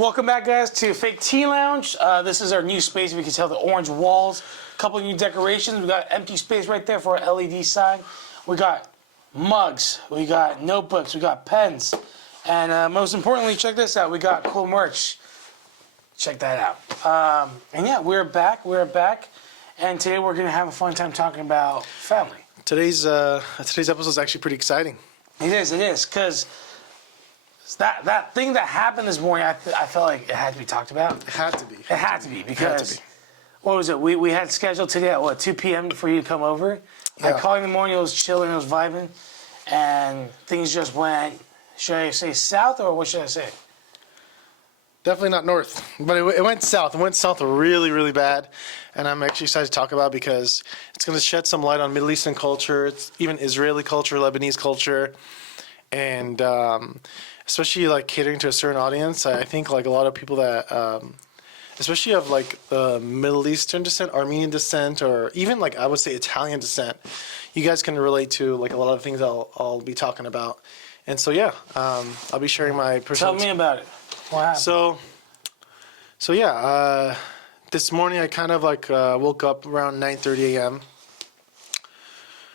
Welcome back, guys, to Fake Tea Lounge. This is our new space. We can tell the orange walls, a couple of new decorations. We got empty space right there for our LED sign. We got mugs, we got notebooks, we got pens, and most importantly, check this out. We got cool merch. Check that out. And yeah, we're back. And today we're gonna have a fun time talking about family. Today's episode is actually pretty exciting. It is, because that thing that happened this morning, I felt like it had to be talked about. It had to be. It had to be because, what was it? We had scheduled today at 2 p.m. for you to come over. Yeah. I called you in the morning, it was chilling, it was vibing, and things just went, should I say south or what should I say? Definitely not north, but it went south. It went south really, really bad, and I'm actually excited to talk about because it's going to shed some light on Middle Eastern culture, it's even Israeli culture, Lebanese culture, and especially like catering to a certain audience. I think like a lot of people that, especially of like Middle Eastern descent, Armenian descent, or even like I would say Italian descent, you guys can relate to like a lot of things I'll be talking about, and so yeah, I'll be sharing my personal. Tell me about it. Wow. So yeah, this morning I kind of like woke up around 9:30 a.m.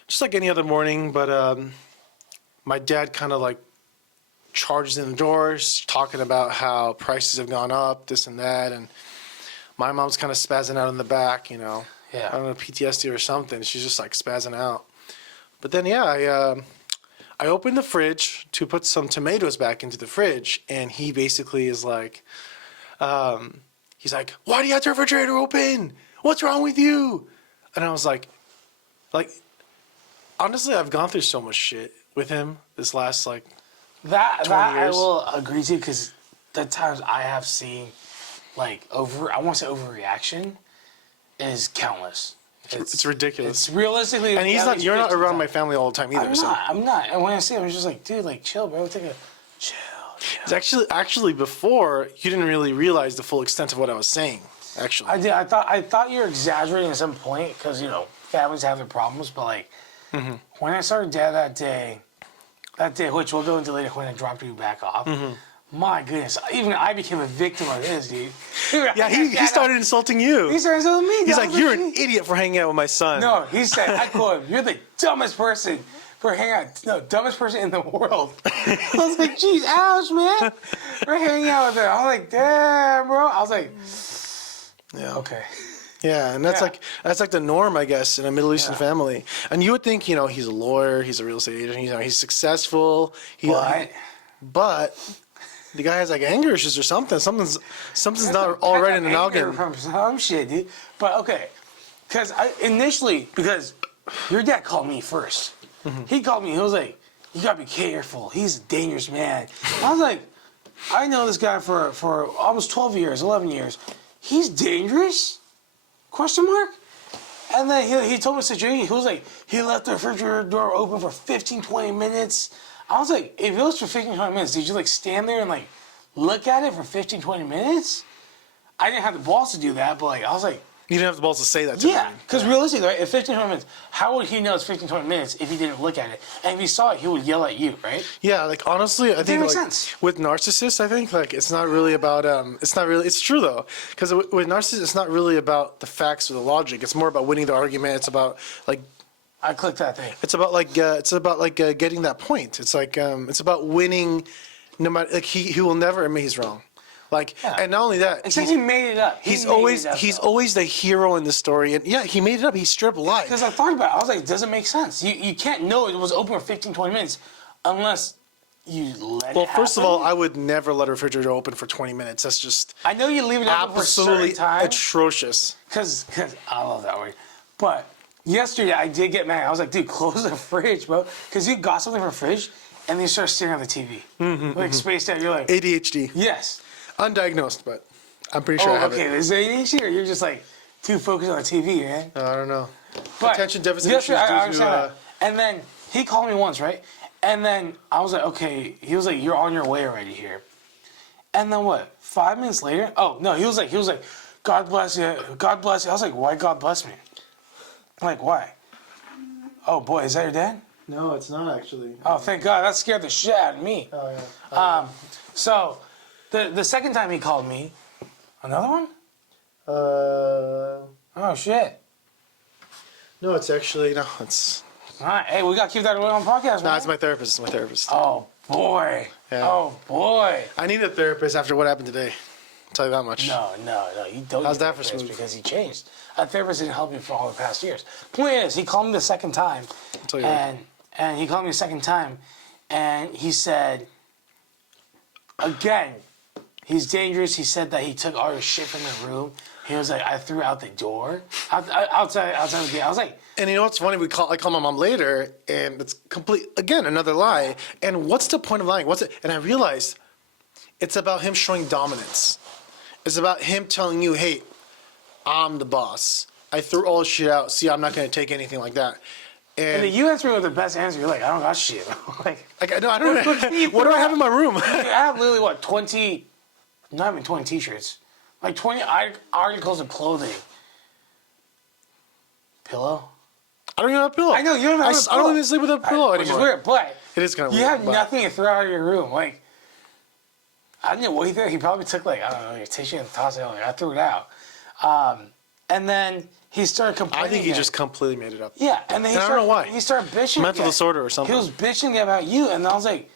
Just like any other morning, but my dad kind of like charges in the doors, talking about how prices have gone up, this and that, and my mom's kind of spazzing out in the back, you know. Yeah. I don't know, PTSD or something. She's just like spazzing out. But then yeah, I opened the fridge to put some tomatoes back into the fridge, and he basically is like, he's like, "Why do you have the refrigerator open? What's wrong with you?" And I was like, honestly, I've gone through so much shit with him this last like 20 I years. will agree to, because the times I have seen like I want to say overreaction is countless. It's ridiculous. It's realistically, And he's not. You're not around my family all the time either. I'm not. And when I see him, I'm just like, dude, like, chill, bro. Take a chill. It's actually before you didn't really realize the full extent of what I was saying. Actually, I did. I thought you were exaggerating at some point because families have their problems. But like, when I started dad that day, which we'll go into later, when I dropped you back off. My goodness, even I became a victim of this, dude. Yeah, he started insulting you. He started insulting me. He's like, "You're an idiot for hanging out with my son." No, he said, I quote him, "You're the dumbest person for hanging out. No, dumbest person in the world." I was like, "Geez, ouch, man. We're hanging out with her." I was like, "Damn, bro." I was like, Yeah. "Okay." Yeah, and that's like the norm, I guess, in a Middle Eastern family. And you would think, he's a lawyer, he's a real estate agent, he's successful. But the guy has like anger issues or something. Something's not all right in the noggin. From some shit, dude. But okay, because your dad called me first. He called me. He was like, "You gotta be careful. He's a dangerous man." I was like, "I know this guy for almost 12 years, 11 years. He's dangerous?" Question mark. And then he told me a situation. He was like, he left the refrigerator door open for 15, 20 minutes. I was like, if it was for 15, 20 minutes, did you like stand there and like look at it for 15, 20 minutes? I didn't have the balls to do that, but like I was like, You didn't have the balls to say that to yeah, him. because realistically, right, if 15, 20 minutes, how would he know it's 15, 20 minutes if he didn't look at it? And if he saw it, he would yell at you, right? Yeah, like honestly, I think makes like sense. with narcissists, I think like it's not really about it's true though, because with narcissists, it's not really about the facts or the logic. It's more about winning the argument. It's about like I clicked that thing. it's about getting that point. It's like it's about winning, no matter like he will never admit he's wrong. Like, and not only that, Except he made it up. he's always the hero in the story, and yeah, he made it up. He straight up lied. Because I thought about it, I was like, doesn't make sense. You can't know it was open for 15, 20 minutes unless you let it Well, first of happen. all, I would never let a refrigerator open for 20 minutes. That's just I know you leave it open for a certain absolutely time. atrocious. Because I love that word. But yesterday I did get mad. I was like, dude, close the fridge, bro. Because you got something from the fridge and then you start staring at the TV. Like spaced out. You're like, ADHD. yes. Undiagnosed, but I'm pretty sure I have okay. it. Is it ADHD or you're just like too focused on the TV, man? I don't know. But Attention deficit yesterday, issues I due understand to, that. And then he called me once, right? And then I was like, okay. He was like, you're on your way already here. And then what? 5 minutes later? Oh no, he was like, God bless you, God bless you. I was like, why God bless me? I'm like, why? Oh boy, is that your dad? No, it's not actually. Oh, thank God. That scared the shit out of me. Oh yeah. So The second time he called me, another one? Uh, Oh shit! no, it's actually no, it's All right, hey, we gotta keep that away on podcast, no, man. it's my therapist. It's my therapist. Oh boy! Yeah. Oh boy! I need a therapist after what happened today. I'll tell you that much. No, you don't. How's need a that for therapist smooth? Because he changed. A therapist didn't help you for all the past years. Point is, he called me the second time, tell you and he called me the second time, and he said, again, he's dangerous. He said that he took all your shit from the room. He was like, I threw it out the door, outside the gate. I was like, And you know what's funny? I call my mom later, and it's again another lie. And what's the point of lying? What's it? And I realized it's about him showing dominance. It's about him telling you, "Hey, I'm the boss. I threw all this shit out. See, I'm not going to take anything like that." and then And you answer me with the best answer. You're like, I don't got shit. Like, no, I don't know. What do I have in my room? I have literally what 20, not even 20 t-shirts, like 20 articles of clothing. Pillow. I don't even have a pillow. I know you don't have a pillow. I don't even sleep with a pillow Which anymore. is weird, but It is kind of you weird. have but- nothing to throw out of your room. Like, I didn't know what he did. He probably took like, I don't know, your tissue and tossed it out. Like, I threw it out. And then he started complaining. I think he again. just completely made it up. Yeah, and then he And I started, don't know why. He started bitching. Mental again. disorder or something. He was bitching about you, and I was like,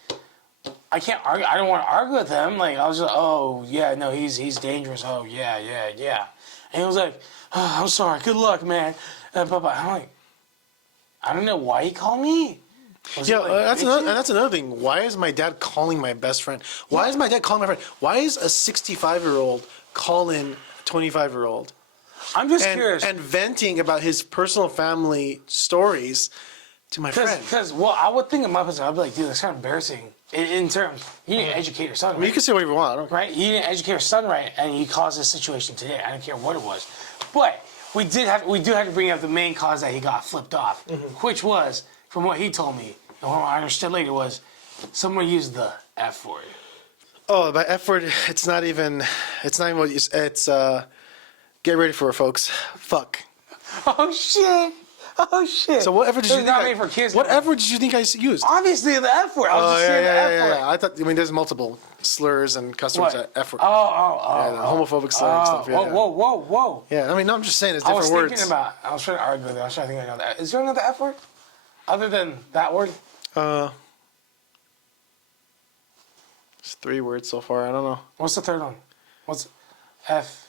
I can't argue. I don't want to argue with him. Like, I was just, oh yeah, no, he's dangerous. Oh yeah. And he was like, oh, I'm sorry. Good luck, man. And I'm like, I don't know why he called me. Was he, Yeah, like, that's bitching? another thing. Why is my dad calling my best friend? Why is my dad calling my friend? Why is a 65-year-old calling a 25-year-old I'm just curious. and venting about his personal family stories to my friend? Because, well, I would think in my position, I'd be like, dude, that's kind of embarrassing. In terms, you didn't educate your son, I mean, you right? can say whatever you want. I don't. Right? You didn't educate your son right, and you caused this situation today. I don't care what it was. But we do have to bring up the main cause that he got flipped off, which was, from what he told me, and what I understood later was, someone used the F word. Oh, by F word, it's not even what you. It's get ready for it, folks. Fuck. Oh shit! Oh shit! So whatever did you It's think? not made for kids. Whatever did you think I used? Obviously the F word. I was Oh just saying the F word. yeah. I thought. I mean, there's multiple slurs and cuss words What? that F word. Oh. Yeah, the homophobic slur and stuff. Yeah, Whoa. yeah. I mean, no, I'm just saying it's I was different thinking words. about. I was trying to argue with it. I was trying to think of another. Is there another F word other than that word? It's 3 words so far. I don't know. What's the third one? What's F?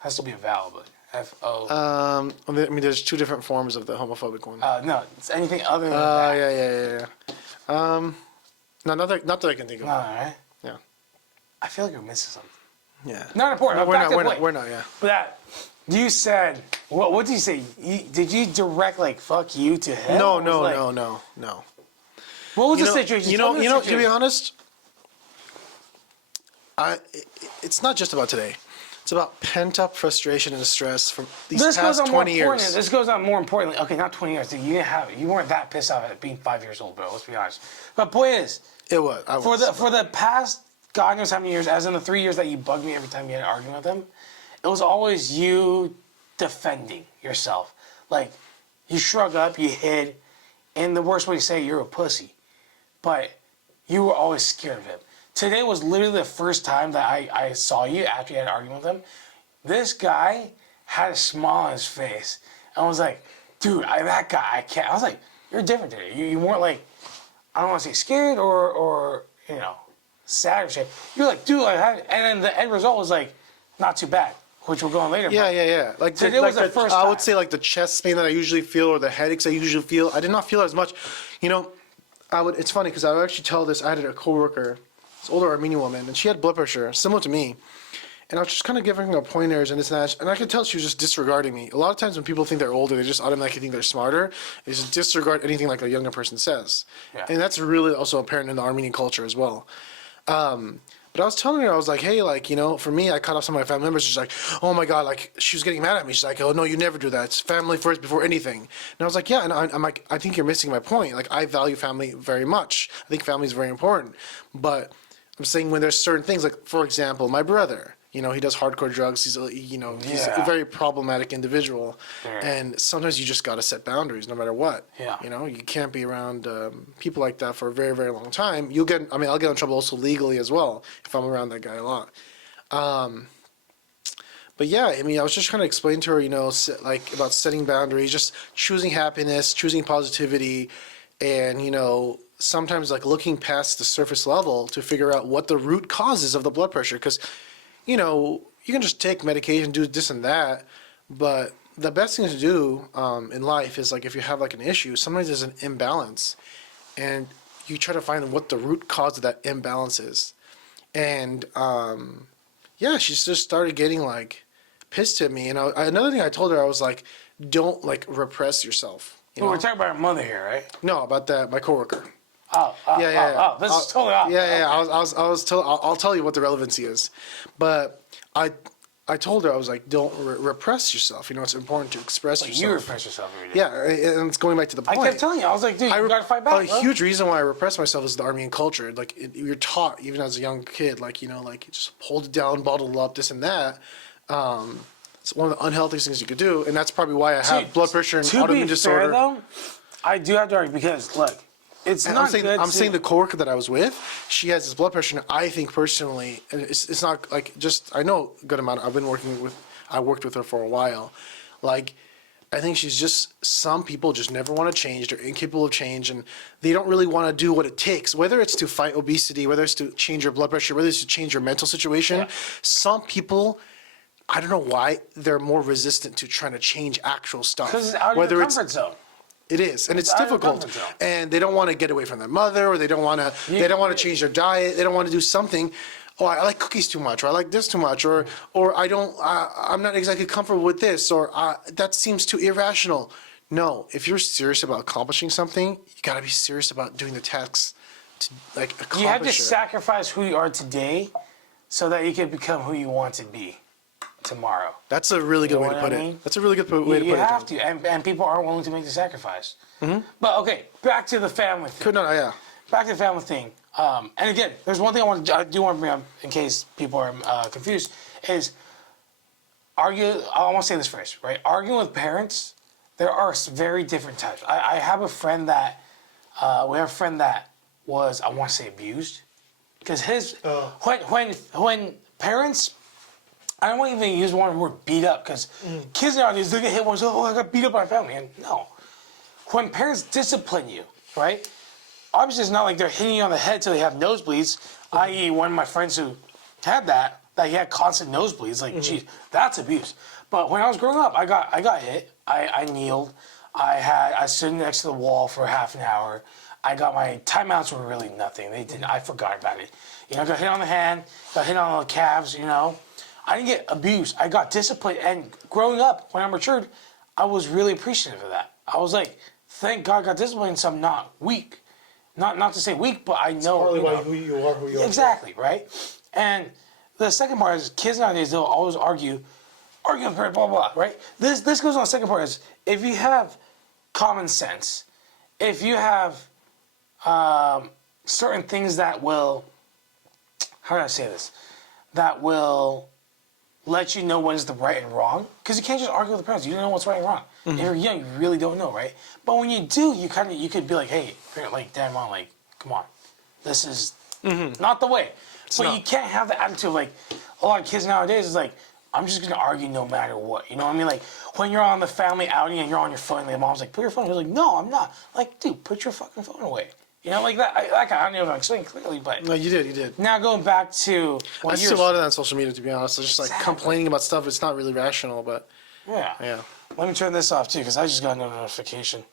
Has to be a vowel, but F O. I mean, there's 2 different forms of the homophobic one. No, it's anything other than that. Yeah. No, not that I can think of. All right. Yeah. I feel like you're missing something. Yeah. Not important. No, Back to the point. we're not. Yeah. But that you said. What did you say? Did you direct like "fuck you" to him? No. Or was it like- No. What was You the know, situation? you Tell know, me you the know. To be situation. honest, it's not just about today. It's about pent up frustration and stress from these This goes past on more 20 importantly. years. This goes on more importantly. Okay, not 20 years. Dude, you weren't that pissed off at being 5 years old, bro. Let's be honest. But point is, It was. I was. for the past God knows how many years, as in the 3 years that you bugged me every time you had an argument with him, it was always you defending yourself. Like you shrug up, you hid, and the worst way to say it, you're a pussy. But you were always scared of him. Today was literally the first time that I saw you after you had an argument with him. This guy had a smile on his face. And I was like, dude, that guy, I can't. I was like, you're different today. You weren't like, I don't want to say scared or sad or shit. You're like, dude, and then the end result was like, not too bad, which we'll go on later. Yeah. Like Today was the first I time. would say like the chest pain that I usually feel or the headaches I usually feel. I did not feel it as much. You know, It's funny because I would actually tell this. I had a coworker, this older Armenian woman, and she had blood pressure similar to me. And I was just kind of giving her pointers and this and that. And I could tell she was just disregarding me. A lot of times when people think they're older, they just automatically think they're smarter. They just disregard anything like a younger person says. Yeah. And that's really also apparent in the Armenian culture as well. But I was telling her, I was like, hey, for me, I cut off some of my family members. She's like, oh my God, she was getting mad at me. She's like, oh no, you never do that. It's family first before anything. And I was like, yeah, and I'm like, I think you're missing my point. Like, I value family very much. I think family is very important. But I'm saying when there's certain things, like, for example, my brother, You know, he does hardcore drugs. He's he's a Yeah. very problematic individual, Very. and sometimes you just gotta set boundaries, no matter what. Yeah. You know, you can't be around people like that for a very, very long time. I'll get in trouble also legally as well if I'm around that guy a lot. But yeah, I mean, I was just trying to explain to her, like about setting boundaries, just choosing happiness, choosing positivity, and sometimes like looking past the surface level to figure out what the root causes of the blood pressure. Because you can just take medication, do this and that, but the best thing to do in life is like if you have like an issue, sometimes there's an imbalance, and you try to find what the root cause of that imbalance is. And yeah, she just started getting like pissed at me. And another thing I told her, I was like, don't like repress yourself. Well, we're talking about our mother here, right? No, about that my coworker. Oh, this is totally off. Yeah. I'll tell you what the relevancy is, but I told her, I was like, don't repress yourself. It's important to express yourself. You repress yourself every day. Yeah, and it's going back to the point. I kept telling you, I was like, dude, you gotta fight back. A huge reason why I repress myself is the Armenian culture. Like you're taught even as a young kid, like like just hold it down, bottle up, this and that. It's one of the unhealthiest things you could do, and that's probably why I have blood pressure and autoimmune disorder. To be fair, though, I do have to argue because look, it's And not good. I'm saying the coworker that I was with, she has this blood pressure, and I think personally, and it's not like just I know a good amount. I worked with her for a while. Like, I think she's just some people just never want to change. They're incapable of change, and they don't really want to do what it takes. Whether it's to fight obesity, whether it's to change your blood pressure, whether it's to change your mental situation. Yeah. Some people, I don't know why they're more resistant to trying to change actual stuff. Because it's out of your comfort zone. It is, and it's out of your difficult, comfort zone. and they don't want to get away from their mother, or they don't want to change their diet. They don't want to do something. Oh, I like cookies too much, or I like this too much, or I'm not exactly comfortable with this, or that seems too irrational. No, if you're serious about accomplishing something, you got to be serious about doing the tasks to like accomplish You have to it. sacrifice who you are today, so that you can become who you want to be tomorrow. That's a really good You know way to what put I it. mean? That's a really good way to You put it. have to, and people aren't willing to make the sacrifice. Mm-hmm. But okay, back to the family thing. Yeah. Back to the family thing. And again, there's one thing I do want to bring up in case people are confused is I want to say this first, right? Arguing with parents, there are very different types. I have a friend that was, I want to say, abused because when parents, I don't want to even use one word beat up because kids nowadays they get hit once. Oh, I got beat up by my family. And no, when parents discipline you, right? Obviously, it's not like they're hitting you on the head till they have nosebleeds. I.e., one of my friends who had that he had constant nosebleeds. Like, geez, that's abuse. But when I was growing up, I got hit. I kneeled. I stood next to the wall for half an hour. I got my timeouts were really nothing. I forgot about it. I got hit on the hand, got hit on the calves. I didn't get abused. I got disciplined. And growing up, when I matured, I was really appreciative of that. I was like, thank God I got disciplined so I'm not weak. Not to say weak, but I know. Partly why who you are. Exactly, right? And the second part is kids nowadays, they'll always argue with parents, blah, blah, blah, right? This goes on the second part is if you have common sense, if you have certain things that will, how do I say this? That will let you know what is the right and wrong. Because you can't just argue with the parents. You don't know what's right and wrong. If you're young, you really don't know, right? But when you do, you could be like, hey, parent, like, dad, mom, like, come on. This is not the way. But not. you can't have the attitude of like, a lot of kids nowadays is like, I'm just going to argue no matter what. You know what I mean? Like, when you're on the family outing and you're on your phone, and the mom's like, put your phone away. You're like, no, I'm not. Like, dude, put your fucking phone away. Like that. I don't know if I'm explaining clearly, but No, you did. now going back to I what see you're a lot of that on social media, to be honest. It's just like Exactly. complaining about stuff. It's not really rational, but Yeah. Let me turn this off too, because I just got a notification.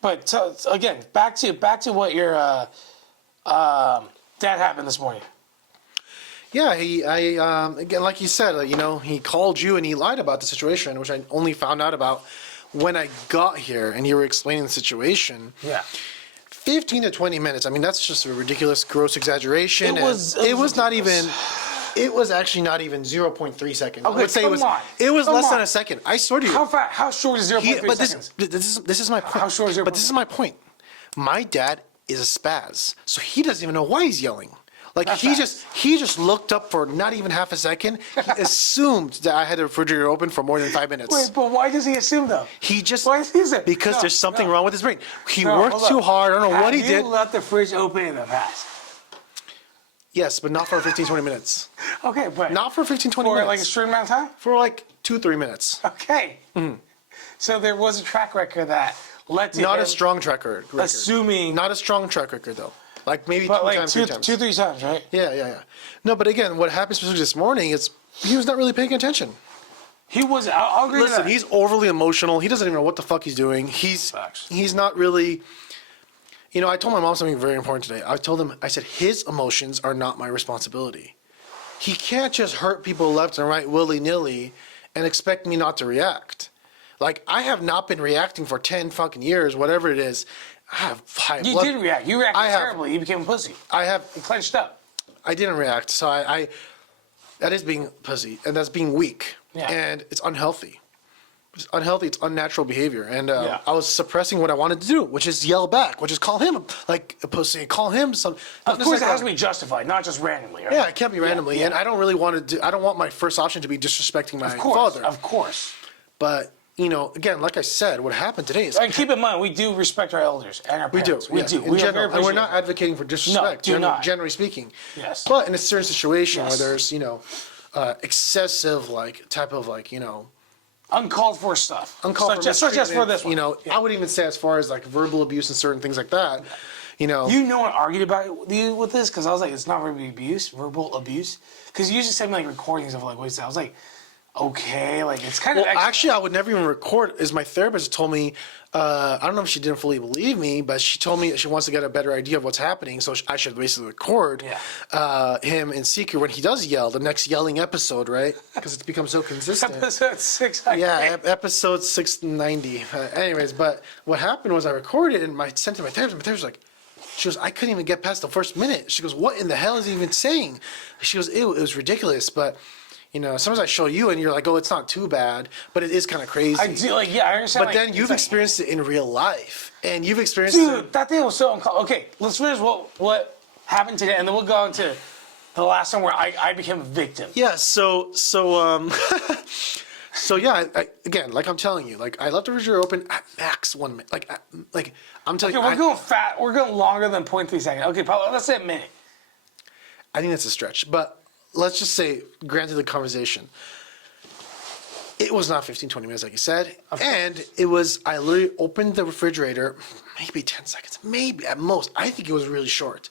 But again, back to what your dad happened this morning. yeah, again, like you said, he called you and he lied about the situation, which I only found out about when I got here and you were explaining the situation. Yeah. 15 to 20 minutes. I mean, that's just a ridiculous, gross exaggeration. It was not ridiculous. even. It was actually not even 0.3 seconds. Okay, I would say come on. it was Come less than on. a second. I swear to you. How short is 0.3 But seconds? this is my point. How short is your But this is my point. My dad is a spaz, so he doesn't even know why he's yelling. Like That's he just looked up for not even half a second. He assumed that I had the refrigerator open for more than 5 minutes. Wait, but why does he assume though? He just Why does he assume? because No, there's something no. wrong with his brain. He No, worked hold too up. hard. I don't know what he Have did. you left the fridge open in the past? Yes, but not for 15, 20 minutes. Okay, but Not for 15, 20 for minutes. like a certain amount of time. For like 2-3 minutes. Okay. So there was a track record that led to Not him a strong track record. assuming, Not a strong track record though. Like maybe but two like times, two, 3 times. 3 times, right? Yeah. No, but again, what happened specifically this morning is he was not really paying attention. He was. I'll agree Listen, with that. he's overly emotional. He doesn't even know what the fuck he's doing. Facts. He's not really. You know, I told my mom something very important today. I said his emotions are not my responsibility. He can't just hurt people left and right willy nilly and expect me not to react. Like I have not been reacting for 10 fucking years, whatever it is. I have high You blood. did react. You reacted I have- terribly. You became a pussy. I have. You clenched up. I didn't react, so I that is being pussy, and that's being weak, Yeah. and it's unhealthy. It's unhealthy. It's unnatural behavior, and Yeah. I was suppressing what I wanted to do, which is yell back, which is call him like a pussy, call him some. Of course, it has to be justified, not just randomly. Right? Yeah, it can't be randomly, yeah. and I don't really want to do. I don't want my first option to be disrespecting my Of course. father. Of course. But you know, again, like I said, what happened today is And keep in mind, we do respect our elders and our we do, parents. We yeah, do. in We are general, very and we're not appreciative. advocating for disrespect. do not. Generally speaking. Yes. But in a certain situation Yes. where there's excessive type of Uncalled for stuff. uncalled for such as for mistreatment, this one. I would even say as far as like verbal abuse and certain things like that. You know, I argued about it with this because I was like, it's not verbal abuse. Because you usually send me like recordings of like what you said. I was like, okay, like it's kind of Well, actually, I would never even record. Is my therapist told me, I don't know if she didn't fully believe me, but she told me she wants to get a better idea of what's happening, so I should basically record him in secret when he does yell, the next yelling episode, right? Because it's become so consistent. episode 6. Yeah, episode 690. Anyways, but what happened was I recorded it and I sent it to my therapist. My therapist was like, she goes, I couldn't even get past the first minute. She goes, what in the hell is he even saying? She goes, ew, it was ridiculous, but. Sometimes I show you and you're like, oh, it's not too bad, but it is kind of crazy. I do, I understand. But then you've experienced it in real life, and you've experienced Dude, it. that thing was so uncomfortable. Okay, let's finish what happened today, and then we'll go into the last time where I became a victim. Yeah. So yeah. Again, like I'm telling you, like I left the refrigerator open at max 1 minute. Like I'm telling Okay, you, we're going fat. We're going longer than 0.3 seconds. Okay, probably, let's say a minute. I think that's a stretch, but let's just say, granted the conversation, it was not 15, 20 minutes, like you said. And it was, I literally opened the refrigerator, maybe 10 seconds, maybe at most. I think it was really short.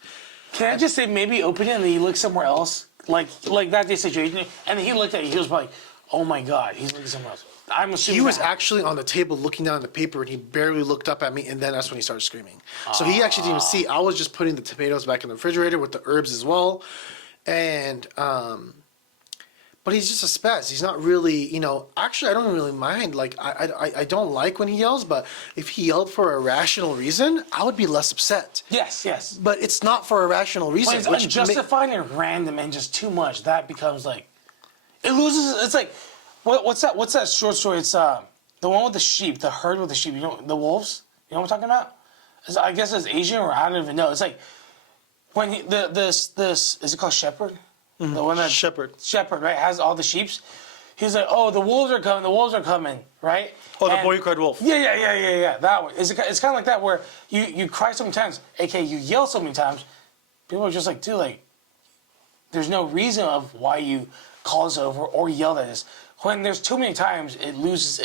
Can I just say maybe open it and then he looked somewhere else? Like that day situation. And then he looked at you, he was like, oh my God, he's looking somewhere else. I'm assuming He was that- actually on the table looking down at the paper, and he barely looked up at me, and then that's when he started screaming. So he actually didn't even see. I was just putting the tomatoes back in the refrigerator with the herbs as well. And, but he's just a spaz. He's not really, actually, I don't really mind. Like, I don't like when he yells, but if he yelled for a rational reason, I would be less upset. Yes. But it's not for a rational reason. When it's which unjustified and random and just too much, that becomes like, it loses, it's like, what's that short story? It's the one with the sheep, the herd with the sheep, the wolves? You know what I'm talking about? I guess it's Asian, or I don't even know. It's like, when this is it called Shepherd? Mm-hmm. The one that Shepherd, right, has all the sheeps. He's like, oh, the wolves are coming, right? Oh, the And- boy who cried wolf. Yeah. That one. It's kind of like that where you cry so many times, aka you yell so many times. People are just like, dude, like, there's no reason of why you call us over or yell at us. When there's too many times, it loses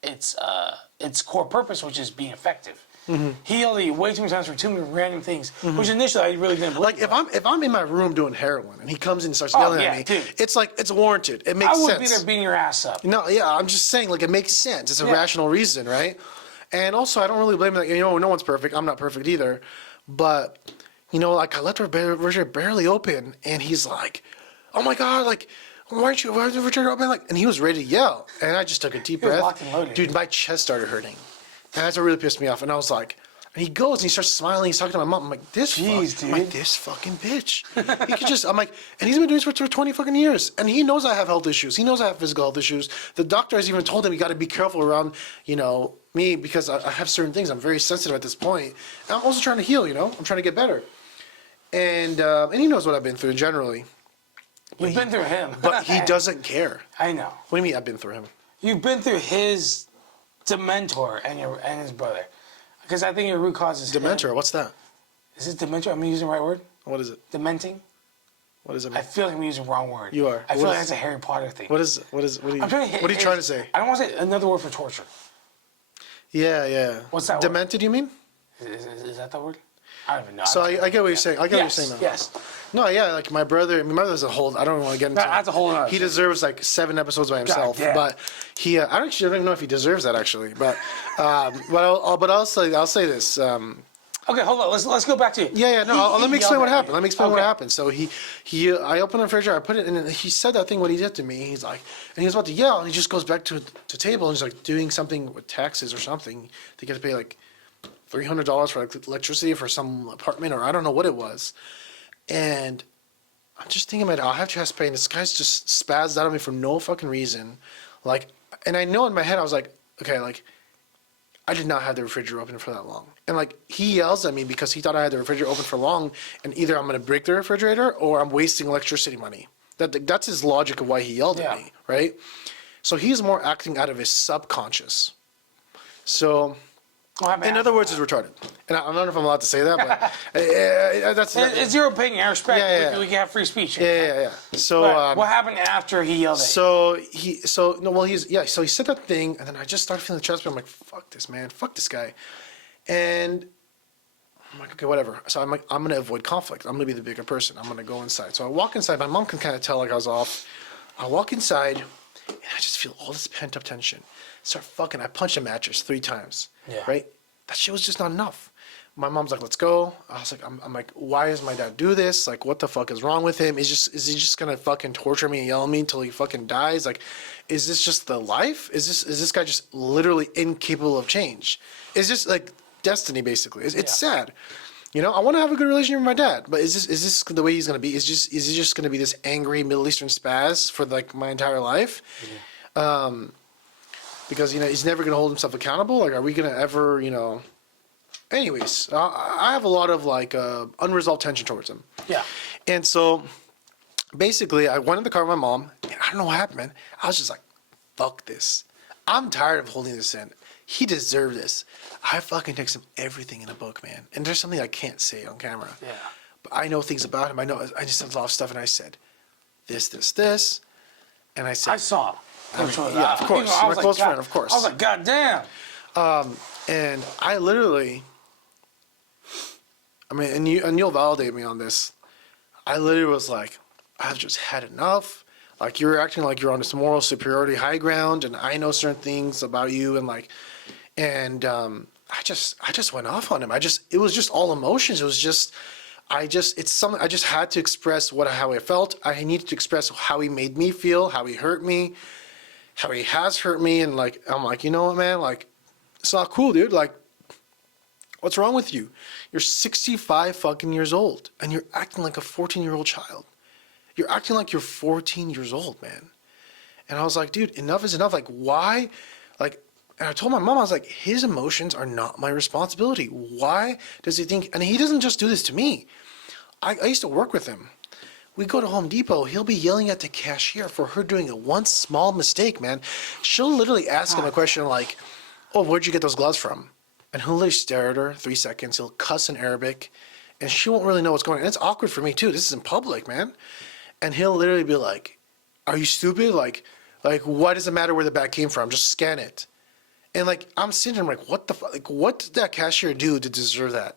its core purpose, which is being effective. Mm-hmm. He yelled at you way too many times for too many random things, which initially I really didn't believe. Like if I'm in my room doing heroin and he comes in and starts yelling at me, dude. it's like it's warranted. It makes I sense. would be there beating your ass up. No, yeah, I'm just saying, like, it makes sense. It's a Yeah. rational reason, right? And also, I don't really blame him. Like, no one's perfect. I'm not perfect either. But, like, I left the refrigerator barely open, and he's like, oh my God, like, why is the refrigerator open? Like, and he was ready to yell. And I just took a deep was breath. locked and loaded. Dude, my chest started hurting. And that's what really pissed me off. And I was like, and he goes and he starts smiling. He's talking to my mom. I'm like, this fucking bitch. He could just, I'm like, and he's been doing this for 20 fucking years. And he knows I have health issues. He knows I have physical health issues. The doctor has even told him you got to be careful around, me because I have certain things. I'm very sensitive at this point. And I'm also trying to heal, I'm trying to get better. And he knows what I've been through generally. You've been through him. But he doesn't care. I know. What do you mean I've been through him? You've been through his Dementor and his brother. Because I think your root cause is Dementor, him. what's that? Is it Dementor? Am I using the right word? What is it? Dementing? What does it I mean? feel like I'm using the wrong word. You are. I feel What like is- that's a Harry Potter thing. What are you, I'm trying to hit what are you trying to say? I don't want to say another word for torture. Yeah. What's that word? Demented, you mean? Is that the word? I don't even know. So I get what you're saying. I get Yes, what you're saying now. yes. No, yeah, like my brother's a whole, I don't want to get into it. That's a whole other He thing. deserves like 7 episodes by himself. damn. But he, I don't even know if he deserves that actually. But I'll say this. Okay, hold on. Let's go back to you. Let me explain what happened. Let me explain what Okay. happened. So I opened the refrigerator, I put it in, and he said that thing, what he did to me. He's like, and he was about to yell, and he just goes back to table, and he's like doing something with taxes or something. They get to pay like $300 for like electricity for some apartment, or I don't know what it was. And I'm just thinking about it. I'll have to pay, and this guy's just spazzed out on me for no fucking reason. Like, and I know in my head, I was like, okay, like, I did not have the refrigerator open for that long. And like, he yells at me because he thought I had the refrigerator open for long, and either I'm going to break the refrigerator or I'm wasting electricity money. That's his logic of why he yelled at me, right? So he's more acting out of his subconscious. So, in other words, he's retarded. And I don't know if I'm allowed to say that, but It's your opinion. I respect it. Yeah. We can have free speech. Yeah. So, But what happened after he yelled at you? So he said that thing, and then I just started feeling the chest pain. I'm like, fuck this, man. Fuck this guy. And I'm like, okay, whatever. So I'm like, I'm going to avoid conflict. I'm going to be the bigger person. I'm going to go inside. So I walk inside. My mom can kind of tell like I was off. I walk inside, and I just feel all this pent up tension. I punched a mattress 3 times. Yeah. Right? That shit was just not enough. My mom's like, let's go. I was like, I'm like, why does my dad do this? Like, what the fuck is wrong with him? Is he just gonna fucking torture me and yell at me until he fucking dies? Like, is this just the life? Is this guy just literally incapable of change? Is this like destiny basically? It's sad. You know, I want to have a good relationship with my dad, but is this the way he's gonna be? Is he just gonna be this angry Middle Eastern spaz for like my entire life? Because he's never gonna hold himself accountable. Like, are we gonna ever, Anyways, I have a lot of like unresolved tension towards him. Yeah. And so, basically, I went in the car with my mom, and I don't know what happened, man. I was just like, fuck this. I'm tired of holding this in. He deserved this. I fucking text him everything in a book, man. And there's something I can't say on camera. Yeah. But I know things about him. I just said a lot of stuff, and I said, this. And I said, I saw. yeah, of course. I My was like, close God- friend, of course. I was like, God damn. And I literally, and you'll validate me on this. I literally was like, I've just had enough. Like, you're acting like you're on this moral superiority high ground, and I know certain things about you, and I just went off on him. It was just all emotions. It was just, it's something I just had to express how I felt. I needed to express how he made me feel, how he hurt me, how he has hurt me, and like, I'm like, you know what, man, like, it's not cool, dude. Like, what's wrong with you? You're 65 fucking years old, and you're acting like a 14-year-old child. You're acting like you're 14 years old, man. And I was like, dude, enough is enough. Like, why? Like, and I told my mom, I was like, his emotions are not my responsibility. Why does he think? And he doesn't just do this to me. I used to work with him. We go to Home Depot, he'll be yelling at the cashier for her doing one small mistake, man. She'll literally ask him a question like, oh, where'd you get those gloves from? And he'll literally stare at her 3 seconds. He'll cuss in Arabic, and she won't really know what's going on. And it's awkward for me, too. This is in public, man. And he'll literally be like, are you stupid? Like, why does it matter where the bag came from? Just scan it. And, like, I'm sitting there, I'm like, what the fuck? Like, what did that cashier do to deserve that?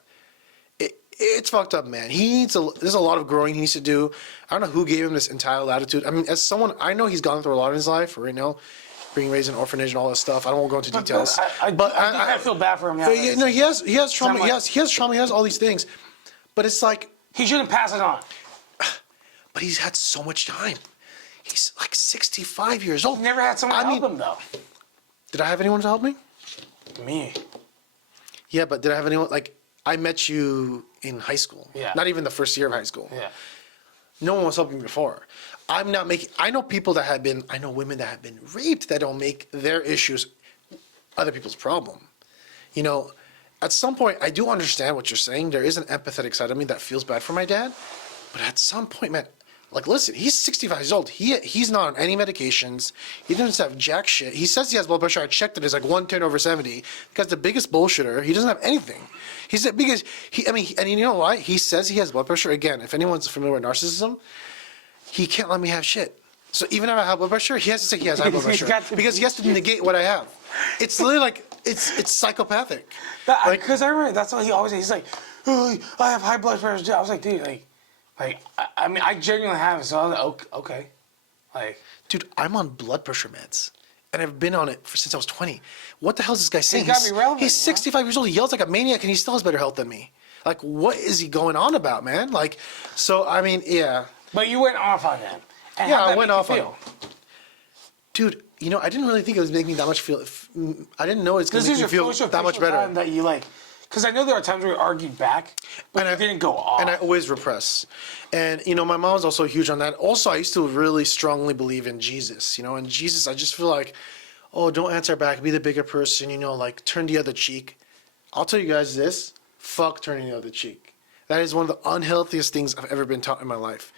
It's fucked up, man. There's a lot of growing he needs to do. I don't know who gave him this entitled attitude. I mean, as someone, I know he's gone through a lot in his life, right now, being raised in an orphanage and all this stuff. I don't want to go into details. I feel bad for him now. No, he has trauma. He has trauma. He has all these things. But it's like, he shouldn't pass it on. but he's had so much time. He's like 65 years old. He never had someone help him, though. Did I have anyone to help me? Me. Yeah, but did I have anyone? Like, I met you in high school. Yeah. Not even the first year of high school. Yeah. No one was helping me before. I know women that have been raped that don't make their issues other people's problem. You know, at some point, I do understand what you're saying. There is an empathetic side of me that feels bad for my dad. But at some point, man, like, listen, he's 65 years old. He's not on any medications. He doesn't have jack shit. He says he has blood pressure. I checked it. It's like 110/70. The guy's the biggest bullshitter. He doesn't have anything. He's the biggest. And you know why? He says he has blood pressure. Again, if anyone's familiar with narcissism, he can't let me have shit. So even if I have blood pressure, he has to say he has high blood He's pressure got to because he has to negate what I have. It's literally like it's psychopathic. Because I remember that's what he always said. He's like, oh, I have high blood pressure. I was like, dude, I mean, I genuinely have it. So I was like, okay. Like, Dude, I'm on blood pressure meds. And I've been on it since I was 20. What the hell is this guy saying? gotta be relevant, He's 65 years old. He yells like a maniac and he still has better health than me. Like, what is he going on about, man? Like, so, I mean, yeah. but you went off on him. And Yeah, how'd I that went make you off on feel? him. Dude, you know, I didn't really think it was making me that much feel. I didn't know it's going This to is make your me feel first that much official better. time that you like. Because I know there are times where you argued back, but And you I- didn't go off. And I always repress. And, you know, my mom was also huge on that. Also, I used to really strongly believe in Jesus, you know, and Jesus, I just feel like, oh, don't answer back, be the bigger person, you know, like turn the other cheek. I'll tell you guys this, fuck turning the other cheek. That is one of the unhealthiest things I've ever been taught in my life.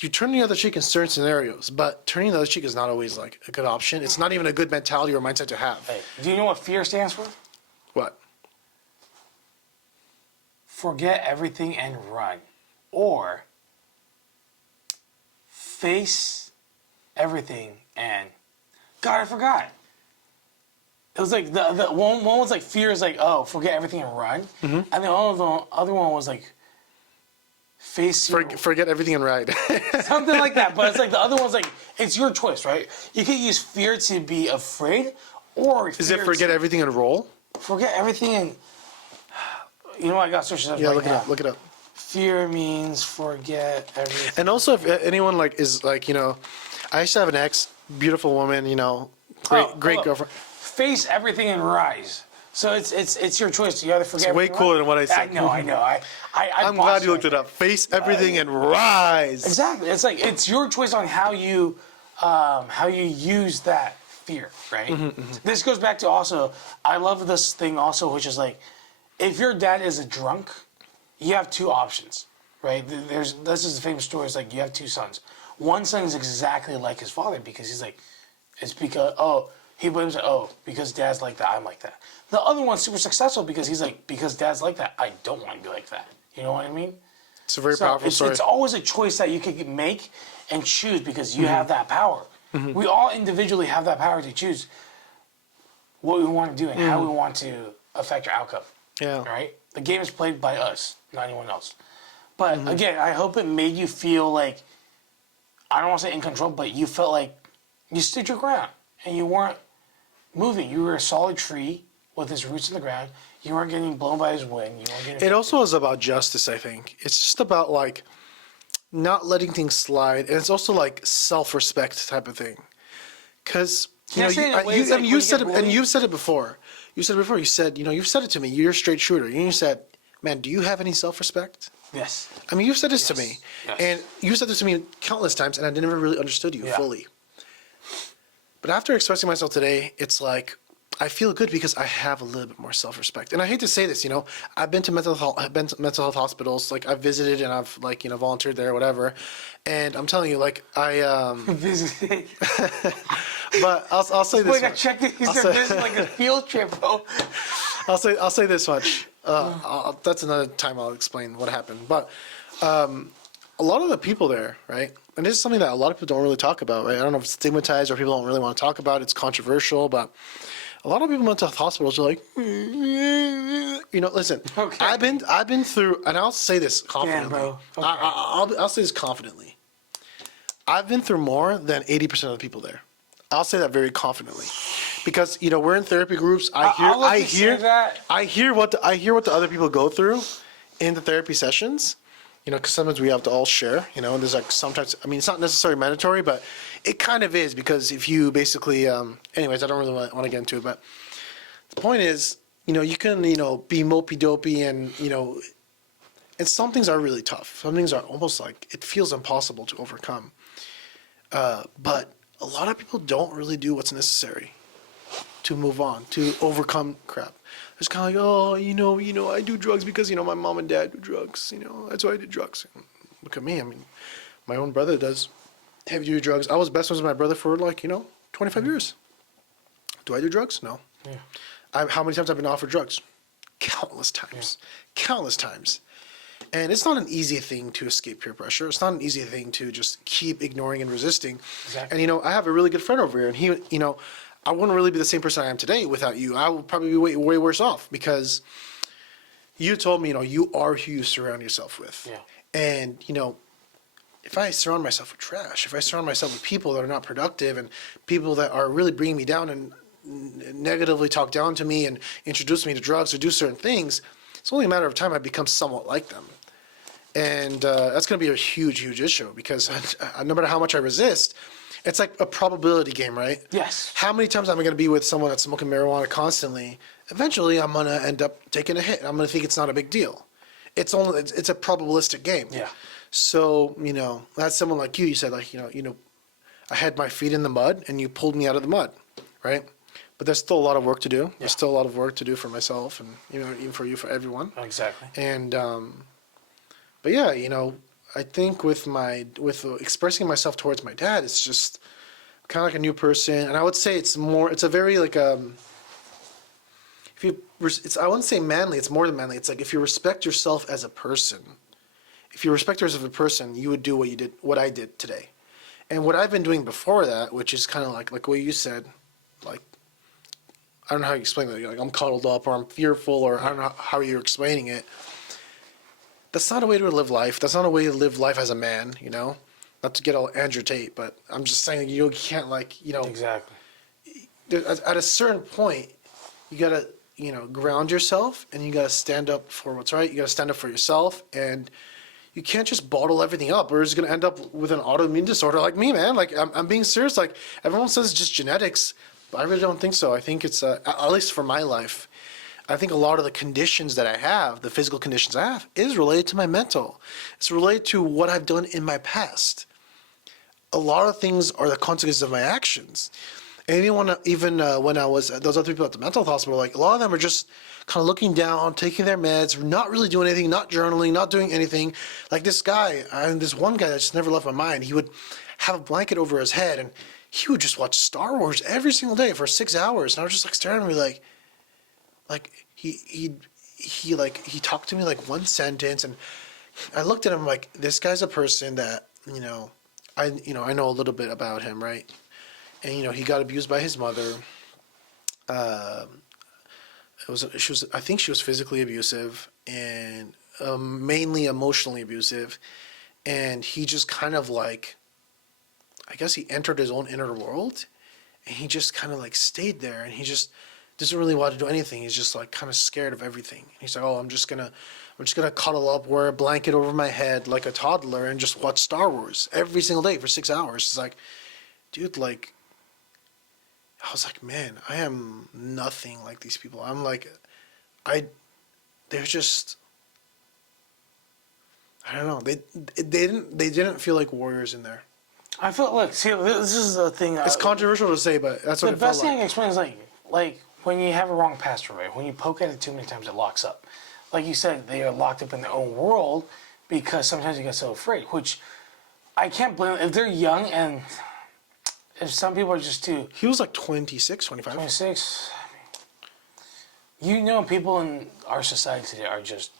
You turn the other cheek in certain scenarios, but turning the other cheek is not always like a good option. It's not even a good mentality or mindset to have. Hey, do you know what fear stands for? What? Forget everything and run. Or face everything and God, I forgot. It was like the one was like fear is like, oh, forget everything and run. Mm-hmm. And the other one was like face your, Forget everything and ride. something like that. But it's like the other one's like it's your choice, right? You can use fear to be afraid, or Is it fear forget to everything and roll? forget everything and you know what, I got search this up Yeah, right look it now. up. Look it up. Fear means forget everything. And also, if anyone like is like, you know, I used to have an ex, beautiful woman, you know, great look. girlfriend. Face everything and rise. So it's your choice. You either forget. It's way everything or cooler rise. than what I said. I know. I'm glad you looked it up. Face everything and rise. Exactly. It's like it's your choice on how you use that fear, right? This goes back to also. I love this thing also, which is like, if your dad is a drunk, you have two options, right? This is the famous story. It's like you have two sons. One son is exactly like his father because he's like, it's because he blames it, because dad's like that, I'm like that. The other one's super successful because he's like, because dad's like that, I don't want to be like that. You know what I mean? It's a very So powerful story. it's always a choice that you can make and choose because you have that power. We all individually have that power to choose what we want to do and how we want to affect our outcome. Yeah. All right? The game is played by us, not anyone else. But again, I hope it made you feel like, I don't want to say in control, but you felt like you stood your ground and you weren't moving. You were a solid tree with his roots in the ground. You weren't getting blown by his wind. You weren't getting. It also is about justice, I think. It's just about like not letting things slide, and it's also like self-respect type of thing. Because you Can I know, say it in a way it's like when you you've said get it, and bullied? you've said it before. You said it before. You said, you know, you've said it to me. You're a straight shooter. You said, man, do you have any self-respect? Yes. I mean, you've said this to me, Yes. and you said this to me countless times, and I never really understood you Yeah. fully. But after expressing myself today, it's like I feel good because I have a little bit more self-respect. And I hate to say this, you know, I've been to mental health hospitals, like I've visited and I've like, you know, volunteered there or whatever. And I'm telling you, like Visiting. but I'll say this. Wait, I much. checked it. He I'll said say- this is like a field trip, bro. I'll say this much. That's another time I'll explain what happened. But a lot of the people there, right? And this is something that a lot of people don't really talk about, right? I don't know if it's stigmatized or people don't really want to talk about. It's controversial, but a lot of people went to hospitals are like, you know, listen. Okay. I've been through, and I'll say this confidently. bro. Okay. I'll say this confidently. I've been through more than 80% of the people there. I'll say that very confidently, because you know we're in therapy groups. I'll let you say that. I hear what the other people go through in the therapy sessions. You know, because sometimes we have to all share. You know, and there's like sometimes. I mean, it's not necessarily mandatory, but it kind of is because if you basically. Anyways, I don't really want to get into it, but the point is, you know, you can be mopey dopey and and some things are really tough. Some things are almost like it feels impossible to overcome. But a lot of people don't really do what's necessary. to move on, to overcome crap. It's kind of like, oh, I do drugs because, my mom and dad do drugs. That's why I did drugs. Look at me. I mean, my own brother does heavy duty drugs. I was best friends with my brother for 25 years. Do I do drugs? No. Yeah. How many times I've been offered drugs? Countless times. Yeah. Countless times. And it's not an easy thing to escape peer pressure. It's not an easy thing to just keep ignoring and resisting. Exactly. And, I have a really good friend over here, and he, I wouldn't really be the same person I am today without you. I would probably be way, way worse off because you told me, you are who you surround yourself with. Yeah. And, if I surround myself with trash, if I surround myself with people that are not productive and people that are really bringing me down and negatively talk down to me and introduce me to drugs or do certain things, it's only a matter of time I become somewhat like them. And that's going to be a huge, huge issue because no matter how much I resist, it's like a probability game, right? Yes. How many times am I going to be with someone that's smoking marijuana constantly? Eventually, I'm going to end up taking a hit. I'm going to think it's not a big deal. It's a probabilistic game. Yeah. So, that's someone like you. You said, I had my feet in the mud and you pulled me out of the mud, right? But there's still a lot of work to do. Yeah. There's still a lot of work to do for myself and, even for you, for everyone. Exactly. And, but yeah, I think with expressing myself towards my dad, it's just kind of like a new person. And I would say it's a very like, I wouldn't say manly, it's more than manly. It's like if you respect yourself as a person, if you respect yourself as a person, you would do what I did today. And what I've been doing before that, which is kind of like what you said, like, I don't know how you explain that. Like I'm cuddled up or I'm fearful or I don't know how you're explaining it. That's not a way to live life. That's not a way to live life as a man, Not to get all Andrew Tate, but I'm just saying you can't Exactly. At a certain point, you gotta, ground yourself and you gotta stand up for what's right. You gotta stand up for yourself and you can't just bottle everything up or it's gonna end up with an autoimmune disorder like me, man. Like I'm being serious. Like everyone says it's just genetics, but I really don't think so. I think it's, at least for my life, I think a lot of the conditions that I have, the physical conditions I have, is related to my mental. It's related to what I've done in my past. A lot of things are the consequences of my actions. And even when I was, those other people at the mental health hospital, like a lot of them are just kind of looking down, taking their meds, not really doing anything, not journaling, not doing anything. Like this one guy that just never left my mind, he would have a blanket over his head and he would just watch Star Wars every single day for 6 hours. And I was just like staring at me like he talked to me like one sentence and I looked at him like this guy's a person that I know a little bit about him, right? And he got abused by his mother. I think she was physically abusive and mainly emotionally abusive, and he just kind of like, I guess he entered his own inner world, and he just kind of like stayed there, and he just doesn't really want to do anything. He's just like kind of scared of everything. And he's like, oh, I'm just gonna cuddle up, wear a blanket over my head like a toddler, and just watch Star Wars every single day for 6 hours. It's like, dude, like, I was like, man, I am nothing like these people. I'm like, they're just, I don't know. They didn't feel like warriors in there. I felt like, see, this is the thing. It's controversial to say, but that's what it felt like. The best thing I can explain is like when you have a wrong password, right? When you poke at it too many times, it locks up. Like you said, they are locked up in their own world because sometimes you get so afraid, which I can't blame them. If they're young and if some people are just too... He was like 26, 25. 26. People in our society today are just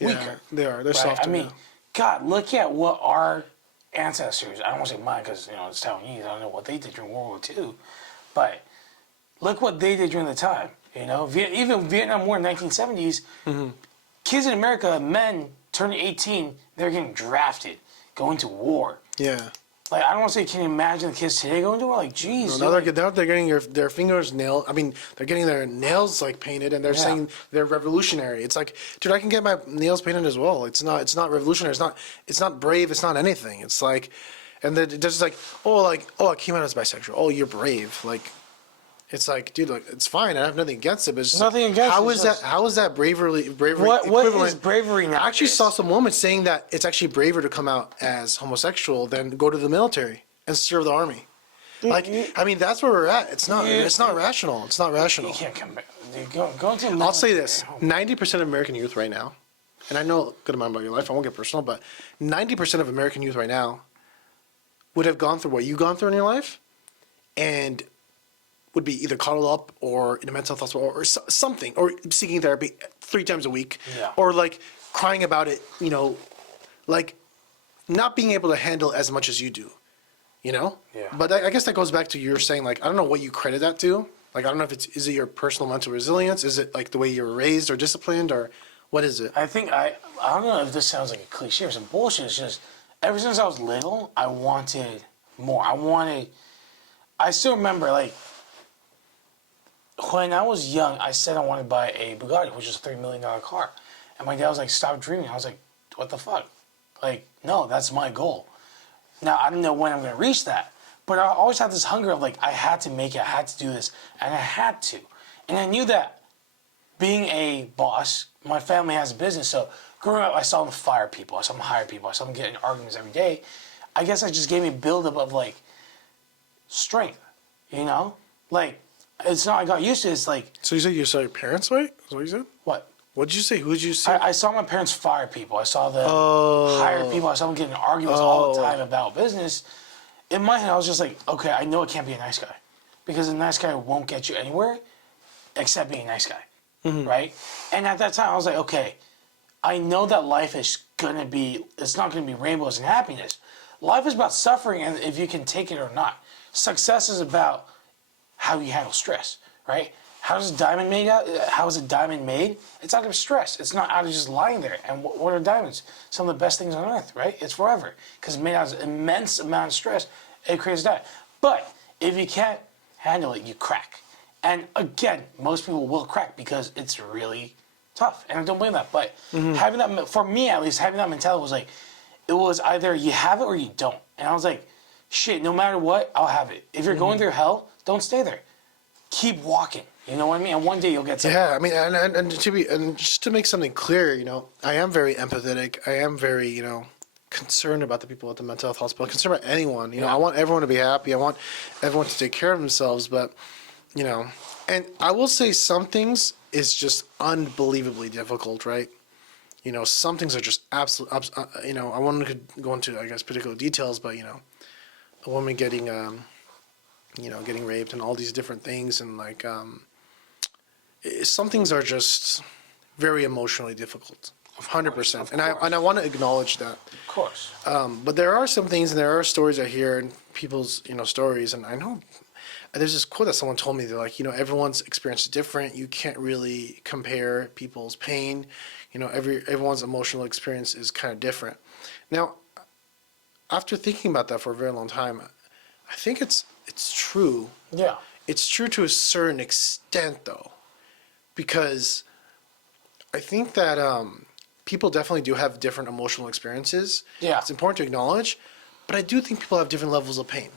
weaker. They are. They're right? softer. I mean, God, look at what our ancestors, I don't want to say mine because, it's Taiwanese, I don't know what they did during World War II, but look what they did during the time, Even Vietnam War in the 1970s, kids in America, men turning 18, they're getting drafted, going to war. Yeah. Like, I don't want to say, can you imagine the kids today going to war? Like, geez. No, now they're getting their fingers nailed. I mean, they're getting their nails like painted, and they're saying they're revolutionary. It's like, dude, I can get my nails painted as well. It's not revolutionary. It's not brave. It's not anything. It's like, and they're just like, oh, I came out as bisexual. Oh, you're brave. Like, it's like, dude, like, it's fine. I have nothing against it, but it's just nothing against it. How is that bravery what is bravery now? I actually saw some women saying that it's actually braver to come out as homosexual than go to the military and serve the army. Like, I mean, that's where we're at. It's not. Yeah. It's not rational. It's not rational. You can't come back. Dude, go into I'll say this: 90% of American youth right now, and I know a good amount about your life. I won't get personal, but 90% of American youth right now would have gone through what you've gone through in your life, and would be either coddled up or in a mental health hospital or something, or seeking therapy 3 times a week, Yeah. or like crying about it. You know, like not being able to handle as much as you do. You know? Yeah. But I guess that goes back to you were saying, like, I don't know what you credit that to. Like, I don't know if is it your personal mental resilience? Is it like the way you were raised or disciplined, or what is it? I think I don't know if this sounds like a cliche or some bullshit. It's just ever since I was little, I wanted more. I still remember, like, when I was young, I said I wanted to buy a Bugatti, which is a $3 million car. And my dad was like, stop dreaming. I was like, what the fuck? Like, no, that's my goal. Now, I don't know when I'm going to reach that, but I always had this hunger of, like, I had to make it, I had to do this, and I had to. And I knew that being a boss, my family has a business, so growing up, I saw them fire people, I saw them hire people, I saw them get in arguments every day. I guess that just gave me a buildup of, like, strength, you know? Like, it's not I got used to it, it's like, So you said you saw your parents, right? Is what you said? what? What did you say? Who did you see? I saw my parents fire people. I saw them Oh. hire people. I saw them get in arguments all the time about business. In my head, I was just like, okay, I know it can't be a nice guy. Because a nice guy won't get you anywhere except being a nice guy. Right? And at that time, I was like, okay, I know that life is going to be, it's not going to be rainbows and happiness. Life is about suffering and if you can take it or not. Success is about how you handle stress, right? How is a diamond made out? How is a diamond made? It's out of stress. It's not out of just lying there. And what are diamonds? Some of the best things on earth, right? It's forever. Because it's made out of an immense amount of stress. It creates a diamond. But if you can't handle it, you crack. And again, most people will crack because it's really tough. And I don't blame that. But having that, for me at least, having that mentality was like, it was either you have it or you don't. And I was like, shit, no matter what, I'll have it. If you're going through hell, don't stay there. Keep walking. You know what I mean? And one day you'll get something. Yeah, I mean, and just to make something clear, you know, I am very empathetic. I am very, you know, concerned about the people at the mental health hospital. Concerned about anyone. You know, I want everyone to be happy. I want everyone to take care of themselves. But, you know, and I will say some things is just unbelievably difficult, right? You know, some things are just absolute. You know, I won't go into, I guess, particular details, but you know, a woman getting, you know, getting raped and all these different things, and like, some things are just very emotionally difficult, 100%. And I want to acknowledge that. Of course. But there are some things, and there are stories I hear in people's, you know, stories, and I know there's this quote that someone told me. They're like, you know, everyone's experience is different. You can't really compare people's pain. You know, everyone's emotional experience is kind of different. Now, after thinking about that for a very long time, I think it's true. Yeah. It's true to a certain extent, though, because I think that people definitely do have different emotional experiences. Yeah. It's important to acknowledge, but I do think people have different levels of pain.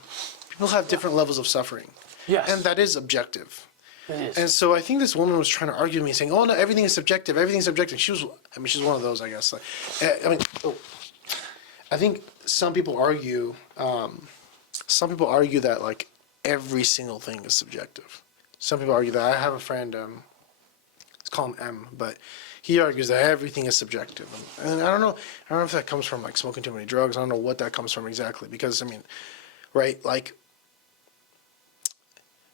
People have different levels of suffering. Yes. And that is objective. It is. And so I think this woman was trying to argue with me, saying, "Oh no, everything is subjective. Everything's subjective." She's one of those, I guess. Like, I think some people argue that like every single thing is subjective. Some people argue that. I have a friend, let's call him M, but he argues that everything is subjective. And I don't know if that comes from like smoking too many drugs. I don't know what that comes from exactly, because I mean, right, like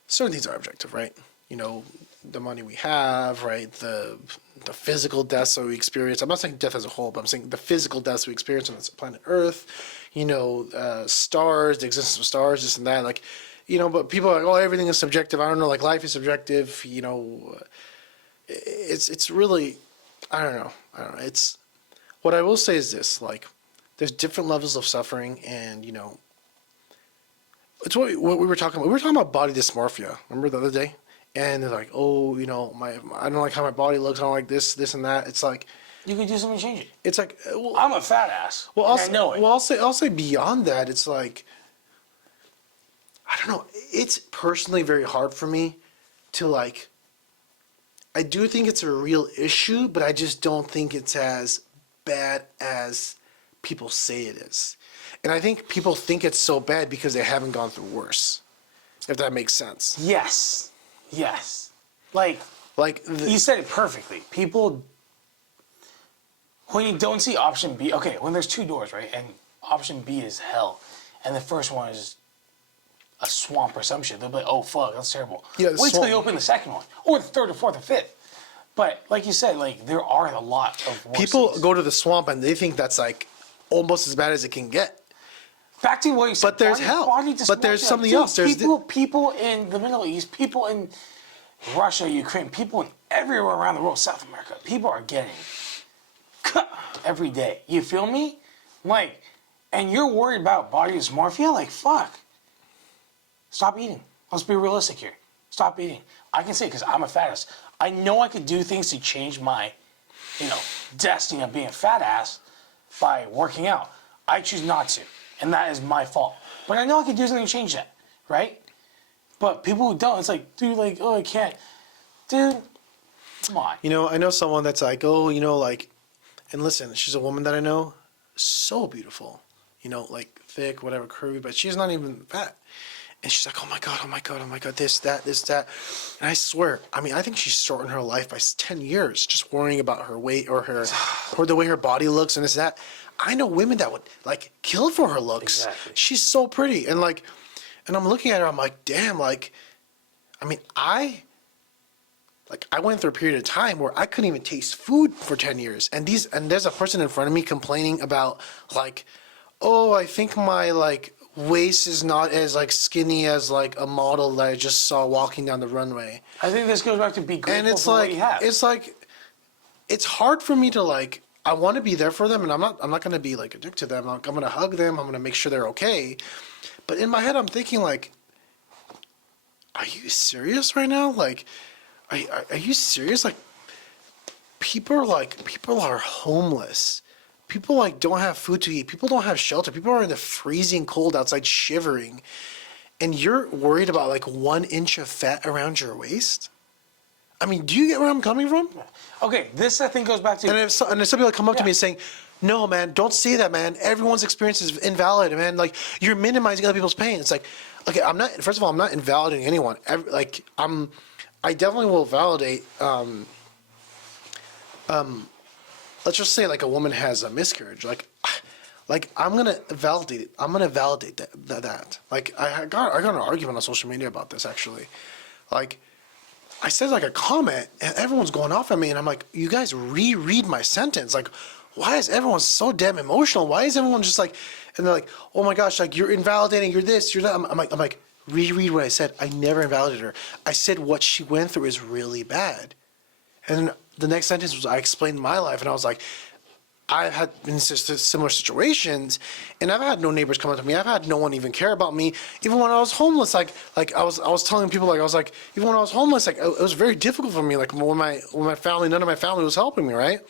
certain things are objective, right? You know, the money we have, right? The physical deaths that we experience. I'm not saying death as a whole, but I'm saying the physical deaths we experience on this planet Earth. You know, stars, the existence of stars, this and that. Like, you know, but people are like, oh, everything is subjective. I don't know, like life is subjective. You know, it's really, I don't know. It's, what I will say is this, like, there's different levels of suffering, and, you know, it's what we were talking about. We were talking about body dysmorphia. Remember the other day? And they're like, oh, you know, I don't like how my body looks. I don't like this and that. It's like, you can do something to change it. it's like, well, I'm a fat ass. well, I know it. Well, I'll say beyond that, it's like, I don't know. It's personally very hard for me to like, I do think it's a real issue, but I just don't think it's as bad as people say it is. And I think people think it's so bad because they haven't gone through worse. if that makes sense. Yes. Like you said it perfectly. People, when you don't see option B, okay, when there's two doors, right, and option B is hell, and the first one is a swamp or some shit, they'll be like, oh fuck, that's terrible. Yeah, the Wait till you swamp. open the second one, or the third or fourth or fifth. But like you said, like there are a lot of worse People things. go to the swamp and they think that's like almost as bad as it can get. Back to what you said. But there's hell. But there's something else. There's people in the Middle East, people in Russia, Ukraine, people in everywhere around the world, South America. People are getting cut every day. You feel me? Like, and you're worried about body dysmorphia? Like, fuck. Stop eating. Let's be realistic here. Stop eating. I can say because I'm a fat ass. I know I could do things to change my, destiny of being a fat ass by working out. I choose not to, and that is my fault. But I know I could do something to change that, right? But people who don't, it's like, dude, like, oh, I can't. Dude, come on. I know someone that's like, oh, like, and listen, she's a woman that I know, so beautiful, like thick, whatever, curvy, but she's not even fat. And she's like, oh my God, this, that. And I swear, I think she's shortened her life by 10 years just worrying about her weight or the way her body looks and this, that. I know women that would like kill for her looks. Exactly. She's so pretty. And I'm looking at her, I'm like, damn, I went through a period of time where I couldn't even taste food for 10 years. And there's a person in front of me complaining about like, oh, I think my waist is not as skinny as a model that I just saw walking down the runway. I think this goes back to be grateful And it's for what you have. it's hard for me to I want to be there for them, and I'm not going to be a dick to them. I'm going to hug them. I'm going to make sure they're okay. But in my head, I'm thinking are you serious right now? Are you serious? People are homeless. People don't have food to eat. People don't have shelter. People are in the freezing cold outside shivering. And you're worried about 1 inch of fat around your waist? Do you get where I'm coming from? Okay, this I think goes back to... And if some people come up to me and saying, no, man, don't say that, man. Everyone's experience is invalid, man. You're minimizing other people's pain. It's okay, first of all, I'm not invalidating anyone. I definitely will validate, let's just say a woman has a miscarriage. I'm gonna validate it. I'm gonna validate that. I got an argument on social media about this actually. I said a comment and everyone's going off at me and I'm like, you guys reread my sentence. Why is everyone so damn emotional? Why is everyone just and they're like, oh my gosh, you're invalidating, you're this, you're that. I'm like, reread what I said. I never invalidated her. I said what she went through is really bad. And then the next sentence was I explained my life, and I was like, I've had been in similar situations, and I've had no neighbors come up to me. I've had no one even care about me. Even when I was homeless, I was telling people even when I was homeless, it was very difficult for me. When my family, none of my family was helping me, right?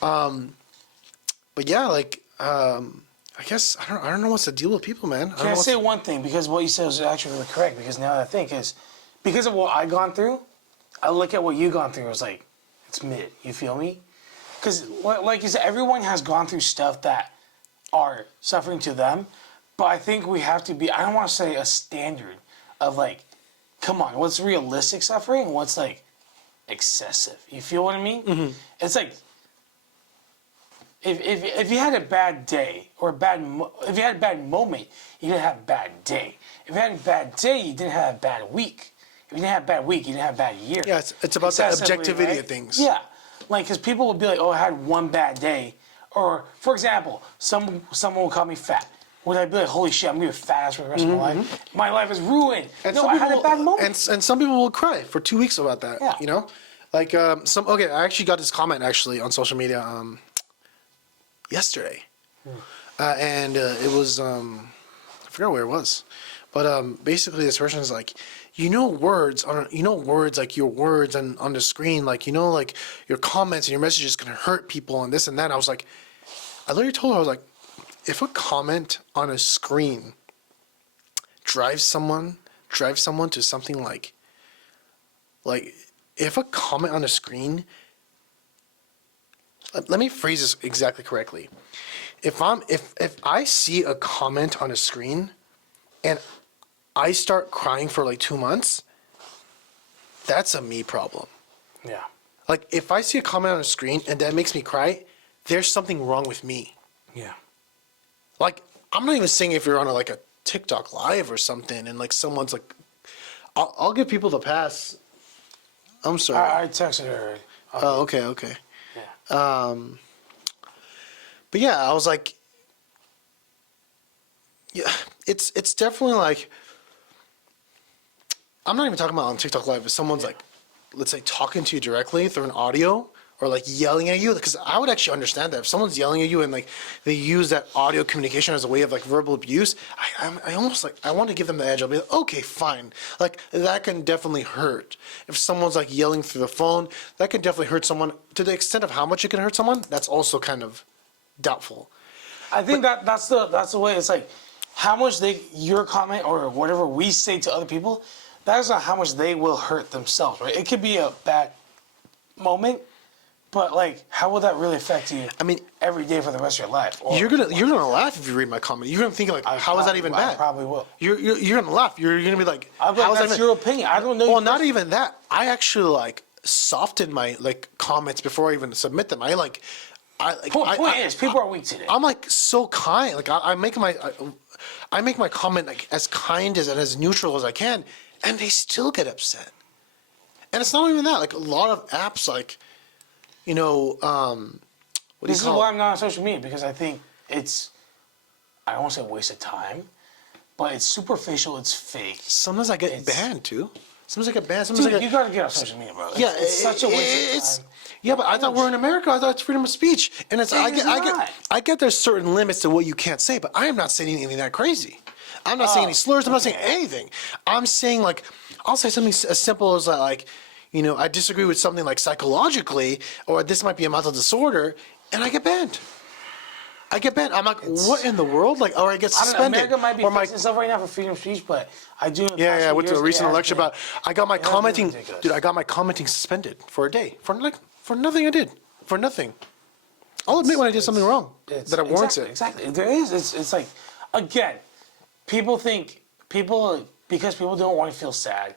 But yeah, I guess I don't know what's the deal with people, man. Can I say one thing? Because what you said was actually really correct. Because now that I think is, because of what I've gone through, I look at what you've gone through as it's mid. You feel me? Because like you said, everyone has gone through stuff that are suffering to them. But I think we have to be, I don't want to say a standard of come on, what's realistic suffering and what's excessive. You feel what I mean? Mm-hmm. It's if you had a bad day or if you had a bad moment, you didn't have a bad day. If you had a bad day, you didn't have a bad week. If you didn't have a bad week, you didn't have a bad year. Yeah, it's about the objectivity of things. Yeah, because people would be like, "Oh, I had one bad day," or, for example, someone will call me fat. Would I be like, "Holy shit, I'm gonna be a fat ass for the rest of my life"? My life is ruined. And no, I had a bad moment. And some people will cry for 2 weeks about that. Yeah. Okay, I actually got this comment on social media yesterday, and it was I forgot where it was, but basically this person is like, words like your words on the screen, your comments and your messages can hurt people and this and that. I was like, I literally told her, I was like, if a comment on a screen drives someone to something like if a comment on a screen, let me phrase this exactly correctly. If I see a comment on a screen and I start crying for like 2 months, that's a me problem. Yeah. Like if I see a comment on a screen and that makes me cry, there's something wrong with me. Yeah. Like I'm not even saying if you're on like a TikTok live or something and like someone's like, I'll give people the pass. I'm sorry. I texted her already. Oh, okay. Yeah. But yeah, I was like, yeah, it's definitely like, I'm not even talking about on TikTok live, if someone's like, let's say talking to you directly through an audio or like yelling at you, because I would actually understand that if someone's yelling at you and like they use that audio communication as a way of like verbal abuse, I almost like I want to give them the edge. I'll be like, okay, fine, like that can definitely hurt. If someone's like yelling through the phone, that can definitely hurt someone. To the extent of how much it can hurt someone, that's also kind of doubtful. I think that's the way. It's like how much your comment or whatever we say to other people, that is not how much they will hurt themselves, right? It could be a bad moment, but like, how will that really affect you? I mean, every day for the rest of your life. Or, you're gonna laugh if you read my comment. You're gonna think like, how is that even bad? I probably will. You're gonna laugh. You're gonna be like, I'm like, how is that that's even? your opinion. I don't know. Well, not even that. I actually like soften my like comments before I even submit them. Point is, people are weak today. I'm like so kind. Like I make my comment like as kind as and as neutral as I can, and they still get upset. And it's not even that. Like a lot of apps, like, you know, This is why I'm not on social media, because I think it's, I don't want to say a waste of time, but it's superficial, it's fake. Sometimes I get banned too. Sometimes I get banned. Dude, you gotta get off social media, bro. Yeah, it's such a waste of time. Yeah, but I thought we're in America. I thought it's freedom of speech, and it's I get there's certain limits to what you can't say, but I am not saying anything that crazy. I'm not saying any slurs. I'm not saying anything. I'm saying like I'll say something as simple as like, you know, I disagree with something like psychologically, or this might be a mental disorder, and I get banned. I'm like, what in the world? Like, or I get suspended. America might be or fixing stuff right now for freedom of speech, but I do. Yeah. With the recent election, but I got my commenting, ridiculous. dude. I got my commenting suspended for a day for nothing I did, for nothing. I'll admit when I did something wrong that I warrants it. Exactly. There is. It's like, again, because people don't want to feel sad,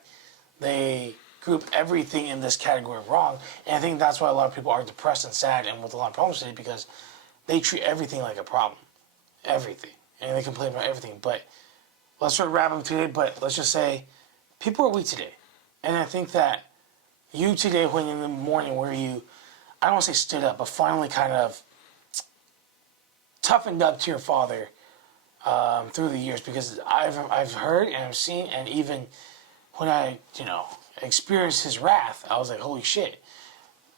they group everything in this category wrong, and I think that's why a lot of people are depressed and sad and with a lot of problems today, because they treat everything like a problem, everything, and they complain about everything. But let's sort of wrap up today. But let's just say, people are weak today, and I think that you today, when in the morning, where you, I don't want to say stood up, but finally kind of toughened up to your father through the years, because I've heard and I've seen, and even when I experienced his wrath, I was like, holy shit.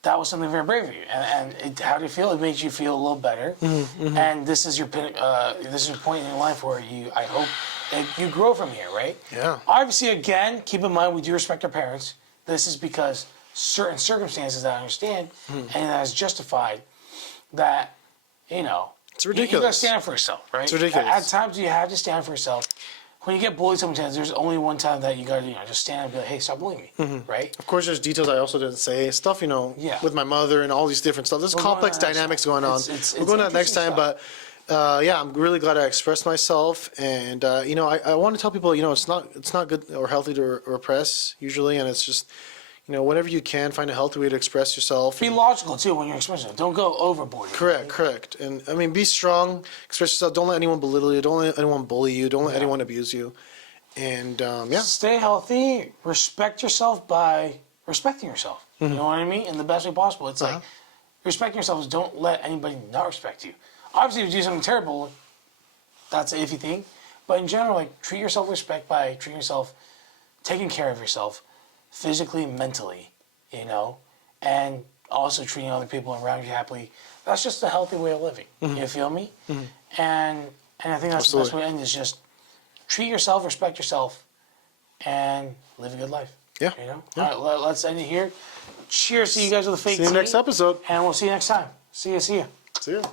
That was something very brave of you, and how do you feel? It makes you feel a little better, and this is your point in your life where I hope that you grow from here, right? Yeah. Obviously, again, keep in mind we do respect our parents. This is because certain circumstances that I understand, and that is justified. That it's ridiculous. You gotta stand up for yourself, right? It's ridiculous. At times, you have to stand for yourself. When you get bullied sometimes, there's only one time that you gotta just stand up and be like, hey, stop bullying me, right? Of course, there's details I also didn't say. Stuff, Yeah. with my mother and all these different stuff. There's complex dynamics going on. We're going to that next time, but yeah, I'm really glad I expressed myself. And, I want to tell people, it's not good or healthy to repress usually. And it's just, whenever you can, find a healthy way to express yourself. Be logical, too, when you're expressing it. Don't go overboard. Correct. And, I mean, be strong, express yourself. Don't let anyone belittle you. Don't let anyone bully you. Don't let anyone abuse you. And, yeah. Stay healthy. Respect yourself by respecting yourself. You know what I mean? In the best way possible. It's like, respecting yourself is don't let anybody not respect you. Obviously, if you do something terrible, that's an iffy thing. But in general, like, treat yourself with respect by treating yourself, taking care of yourself, physically, mentally, and also treating other people around you happily. That's just a healthy way of living. You feel me? And I think that's the best way to end, is just treat yourself, respect yourself, and live a good life. Yeah. All right, let's end it here. Cheers to you guys with the fake tea. See you next episode. And we'll see you next time. See ya. See ya.